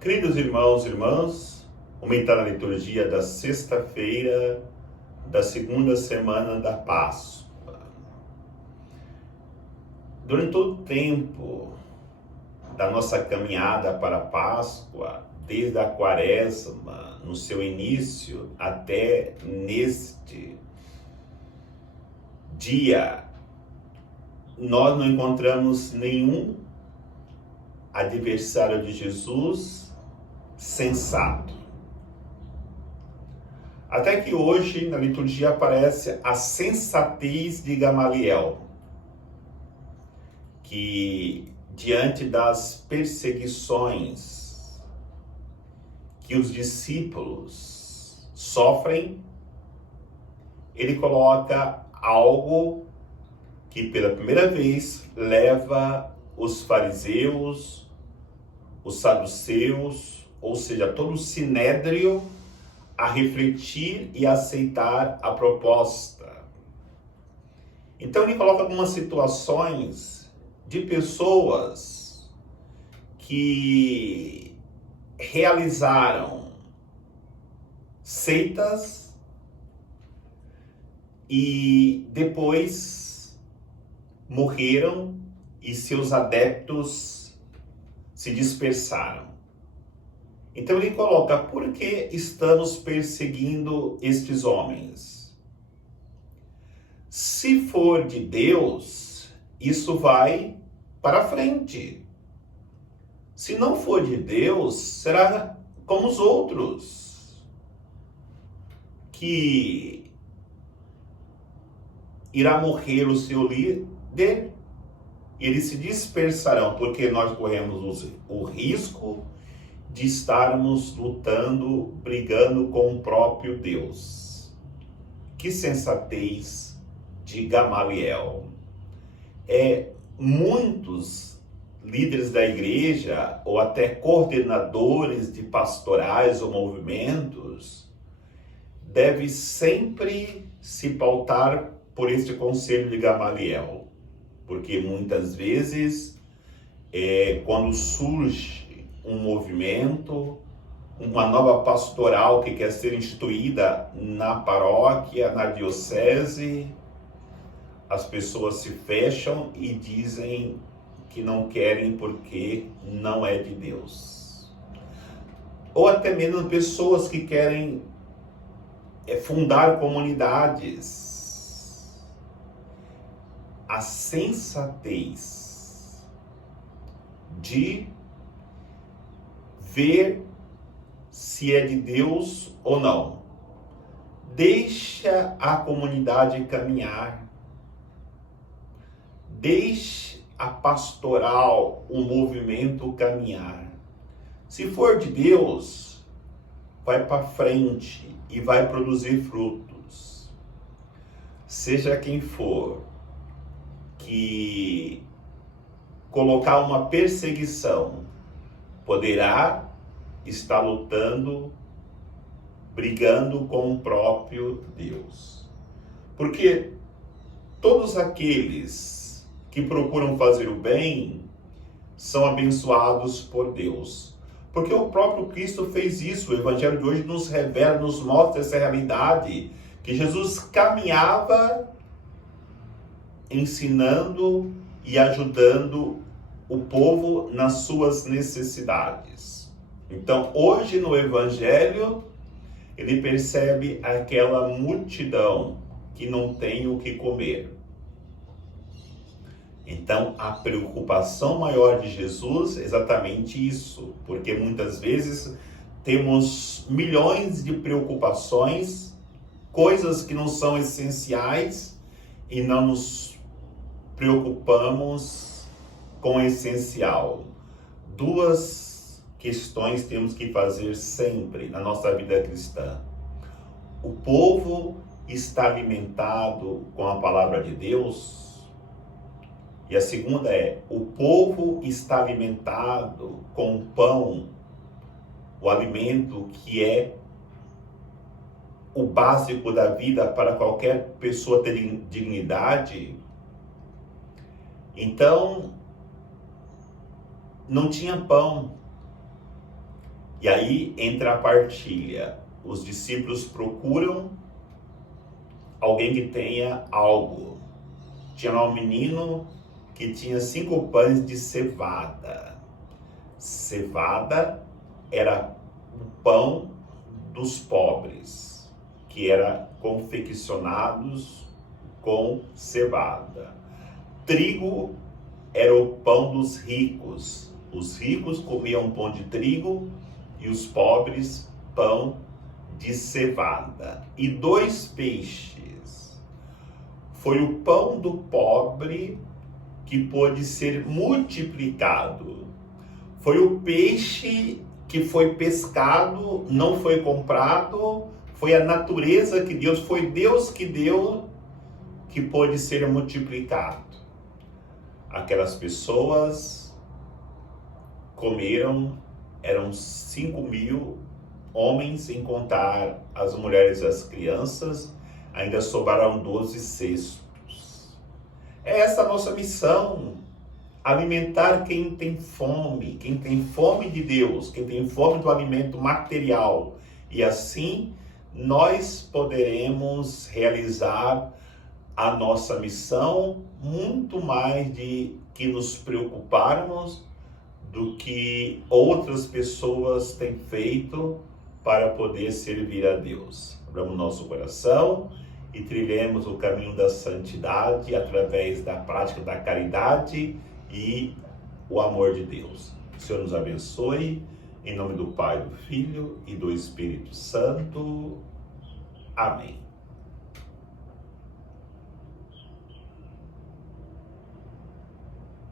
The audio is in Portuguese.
Queridos irmãos e irmãs, comentar a liturgia da sexta-feira da segunda semana da Páscoa. Durante todo o tempo da nossa caminhada para a Páscoa, desde a Quaresma, no seu início, até neste dia, nós não encontramos nenhum adversário de Jesus sensato. Até que hoje, na liturgia, aparece a sensatez de Gamaliel, que diante das perseguições que os discípulos sofrem, ele coloca algo que pela primeira vez leva os fariseus, os saduceus, ou seja, todo o sinédrio, a refletir e aceitar a proposta. Então ele coloca algumas situações de pessoas que realizaram seitas e depois morreram e seus adeptos se dispersaram. Então ele coloca, por que estamos perseguindo estes homens? Se for de Deus, isso vai para frente. Se não for de Deus, será como os outros, que irá morrer o seu líder, e eles se dispersarão, porque nós corremos o risco de estarmos lutando, brigando com o próprio Deus. Que sensatez de Gamaliel. Muitos líderes da igreja, ou até coordenadores de pastorais ou movimentos, devem sempre se pautar por este conselho de Gamaliel. Porque muitas vezes, quando surge um movimento, uma nova pastoral que quer ser instituída na paróquia, na diocese, as pessoas se fecham e dizem que não querem porque não é de Deus. Ou até mesmo pessoas que querem fundar comunidades. A sensatez de ver se é de Deus ou não. Deixa a comunidade caminhar. Deixe a pastoral, o movimento caminhar. Se for de Deus, vai para frente e vai produzir frutos. Seja quem for que colocar uma perseguição, poderá estar lutando, brigando com o próprio Deus. Porque todos aqueles que procuram fazer o bem são abençoados por Deus. Porque o próprio Cristo fez isso. O Evangelho de hoje nos revela, nos mostra essa realidade, que Jesus caminhava ensinando e ajudando o povo nas suas necessidades. Então, hoje no Evangelho, ele percebe aquela multidão que não tem o que comer. Então, a preocupação maior de Jesus é exatamente isso, porque muitas vezes temos milhões de preocupações, coisas que não são essenciais, e não nos preocupamos com o essencial. Duas questões temos que fazer sempre na nossa vida cristã. O povo está alimentado com a palavra de Deus? E a segunda é, o povo está alimentado com o pão, o alimento que é o básico da vida para qualquer pessoa ter dignidade? Então, não tinha pão. E aí entra a partilha. Os discípulos procuram alguém que tenha algo. Tinha lá um menino que tinha 5 pães de cevada. Cevada era o pão dos pobres, que era confeccionados com cevada. Trigo era o pão dos ricos. Os ricos comiam pão de trigo e os pobres pão de cevada. E 2 peixes. Foi o pão do pobre que pôde ser multiplicado. Foi o peixe que foi pescado, não foi comprado, foi a natureza que Deus, foi Deus que deu, que pôde ser multiplicado. Aquelas pessoas comeram, eram 5.000 homens, sem contar as mulheres e as crianças, ainda sobraram 12 cestos. É essa a nossa missão, alimentar quem tem fome de Deus, quem tem fome do alimento material. E assim nós poderemos realizar a nossa missão muito mais de que nos preocuparmos do que outras pessoas têm feito para poder servir a Deus. Abramos nosso coração e trilhemos o caminho da santidade através da prática da caridade e o amor de Deus. O Senhor nos abençoe, em nome do Pai, do Filho e do Espírito Santo. Amém.